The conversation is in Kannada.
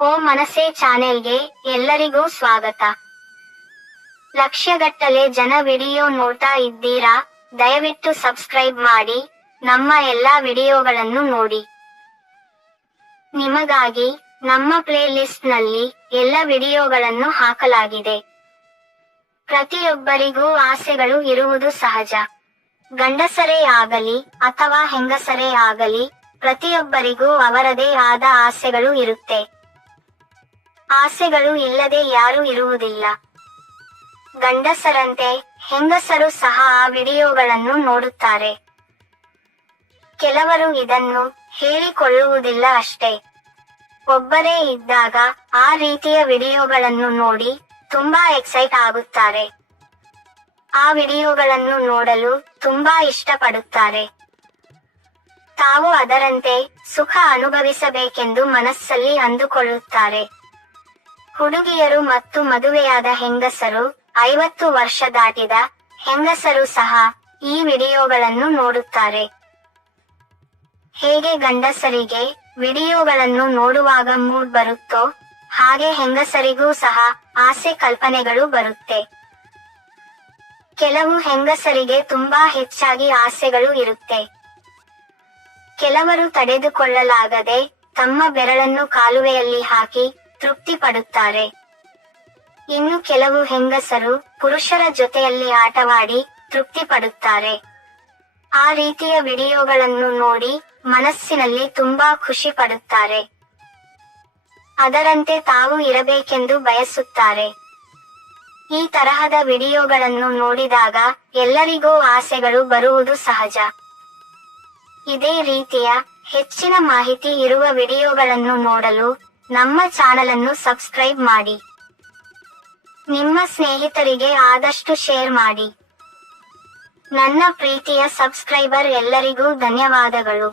ಓ ಮನಸೆ ಚಾನೆಲ್ಗೆ ಎಲ್ಲರಿಗೂ ಸ್ವಾಗತ. ಲಕ್ಷಗಟ್ಟಲೆ ಜನ ವಿಡಿಯೋ ನೋಡ್ತಾ ಇದ್ದೀರಾ? ದಯವಿಟ್ಟು ಸಬ್ಸ್ಕ್ರೈಬ್ ಮಾಡಿ, ನಮ್ಮ ಎಲ್ಲಾ ವಿಡಿಯೋಗಳನ್ನು ನೋಡಿ. ನಿಮಗಾಗಿ ನಮ್ಮ ಪ್ಲೇಲಿಸ್ಟ್ನಲ್ಲಿ ಎಲ್ಲ ವಿಡಿಯೋಗಳನ್ನು ಹಾಕಲಾಗಿದೆ. ಪ್ರತಿಯೊಬ್ಬರಿಗೂ ಆಸೆಗಳು ಇರುವುದು ಸಹಜ. ಗಂಡಸರೇ ಆಗಲಿ ಅಥವಾ ಹೆಂಗಸರೇ ಆಗಲಿ, ಪ್ರತಿಯೊಬ್ಬರಿಗೂ ಅವರದೇ ಆದ ಆಸೆಗಳು ಇರುತ್ತೆ. ಆಸೆಗಳು ಇಲ್ಲದೆ ಯಾರೂ ಇರುವುದಿಲ್ಲ. ಗಂಡಸರಂತೆ ಹೆಂಗಸರು ಸಹ ಆ ವಿಡಿಯೋಗಳನ್ನು ನೋಡುತ್ತಾರೆ. ಕೆಲವರು ಇದನ್ನು ಹೇಳಿಕೊಳ್ಳುವುದಿಲ್ಲ ಅಷ್ಟೇ. ಒಬ್ಬರೇ ಇದ್ದಾಗ ಆ ರೀತಿಯ ವಿಡಿಯೋಗಳನ್ನು ನೋಡಿ ತುಂಬಾ ಎಕ್ಸೈಟ್ ಆಗುತ್ತಾರೆ. ಆ ವಿಡಿಯೋಗಳನ್ನು ನೋಡಲು ತುಂಬಾ ಇಷ್ಟಪಡುತ್ತಾರೆ. ತಾವು ಅದರಂತೆ ಸುಖ ಅನುಭವಿಸಬೇಕೆಂದು ಮನಸ್ಸಲ್ಲಿ ಅಂದುಕೊಳ್ಳುತ್ತಾರೆ. ಹುಡುಗಿಯರು ಮತ್ತು ಮದುವೆಯಾದ ಹೆಂಗಸರು ಐವತ್ತು ವರ್ಷ ದಾಟಿದ ಹೆಂಗಸರು ಸಹ ಈ ವಿಡಿಯೋಗಳನ್ನು ನೋಡುತ್ತಾರೆ. ಹೇಗೆ ಗಂಡಸರಿಗೆ ವಿಡಿಯೋಗಳನ್ನು ನೋಡುವಾಗ ಮೂಡ್ ಬರುತ್ತೋ, ಹಾಗೆ ಹೆಂಗಸರಿಗೂ ಸಹ ಆಸೆ ಕಲ್ಪನೆಗಳು ಬರುತ್ತೆ. ಕೆಲವು ಹೆಂಗಸರಿಗೆ ತುಂಬಾ ಹೆಚ್ಚಾಗಿ ಆಸೆಗಳು ಇರುತ್ತೆ. ಕೆಲವರು ತಡೆದುಕೊಳ್ಳಲಾಗದೆ ತಮ್ಮ ಬೆರಳನ್ನು ಕಾಲುವೆಯಲ್ಲಿ ಹಾಕಿ ತೃಪ್ತಿ ಪಡುತ್ತಾರೆ ಇನ್ನು ಕೆಲವು ಹೆಂಗಸರು ಪುರುಷರ ಜೊತೆಯಲ್ಲಿ ಆಟವಾಡಿ ತೃಪ್ತಿ ಪಡುತ್ತಾರೆ ಆ ರೀತಿಯ ವಿಡಿಯೋಗಳನ್ನು ನೋಡಿ ಮನಸ್ಸಿನಲ್ಲಿ ತುಂಬಾ ಖುಷಿ ಪಡುತ್ತಾರೆ ಅದರಂತೆ ತಾವು ಇರಬೇಕೆಂದು ಬಯಸುತ್ತಾರೆ. ಈ ತರಹದ ವಿಡಿಯೋಗಳನ್ನು ನೋಡಿದಾಗ ಎಲ್ಲರಿಗೂ ಆಸೆಗಳು ಬರುವುದು ಸಹಜ. ಇದೇ ರೀತಿಯ ಹೆಚ್ಚಿನ ಮಾಹಿತಿ ಇರುವ ವಿಡಿಯೋಗಳನ್ನು ನೋಡಲು ನಮ್ಮ ಚಾನಲ್ ಅನ್ನು ಸಬ್ಸ್ಕ್ರೈಬ್ ಮಾಡಿ. ನಿಮ್ಮ ಸ್ನೇಹಿತರಿಗೆ ಆದಷ್ಟು ಶೇರ್ ಮಾಡಿ. ನನ್ನ ಪ್ರೀತಿಯ ಸಬ್ಸ್ಕ್ರೈಬರ್ ಎಲ್ಲರಿಗೂ ಧನ್ಯವಾದಗಳು.